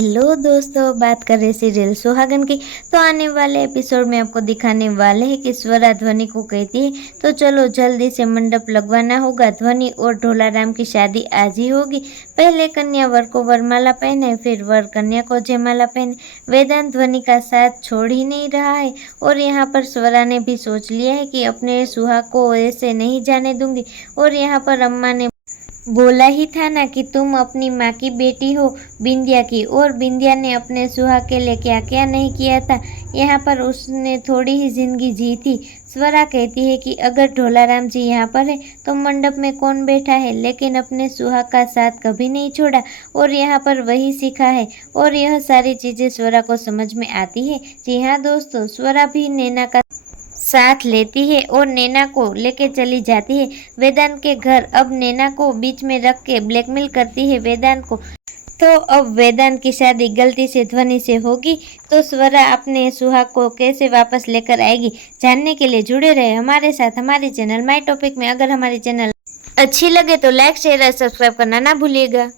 Hello दोस्तों, बात कर रहे सीरियल सुहागन की। तो आने वाले एपिसोड में आपको दिखाने वाले हैं कि स्वरा ध्वनि को कहती है तो चलो जल्दी से मंडप लगवाना होगा। ध्वनि और ढोलाराम की शादी आज ही होगी। पहले कन्या वर को वरमाला पहने, फिर वर कन्या को जयमाला पहने। वेदांत ध्वनि का साथ छोड़ ही नहीं रहा है और यहाँ पर स्वरा ने भी सोच लिया है कि अपने सुहाग को ऐसे नहीं जाने दूंगी। और यहाँ पर अम्मा ने बोला ही था ना कि तुम अपनी माँ की बेटी हो बिंदिया की, और बिंदिया ने अपने सुहाग के लिए क्या क्या नहीं किया था। यहाँ पर उसने थोड़ी ही जिंदगी जी थी। स्वरा कहती है कि अगर ढोलाराम जी यहाँ पर है तो मंडप में कौन बैठा है, लेकिन अपने सुहाग का साथ कभी नहीं छोड़ा और यहाँ पर वही सीखा है। और यह सारी चीजें स्वरा को समझ में आती है। जी हाँ दोस्तों, स्वरा भी नैना का साथ लेती है और नैना को लेके चली जाती है वेदांत के घर। अब नैना को बीच में रख के ब्लैकमेल करती है वेदांत को। तो अब वेदांत की शादी गलती से ध्वनि से होगी तो स्वरा अपने सुहाग को कैसे वापस लेकर आएगी, जानने के लिए जुड़े रहे हमारे साथ हमारे चैनल माय टॉपिक में। अगर हमारी चैनल अच्छी लगे तो लाइक शेयर और सब्सक्राइब करना ना भूलिएगा।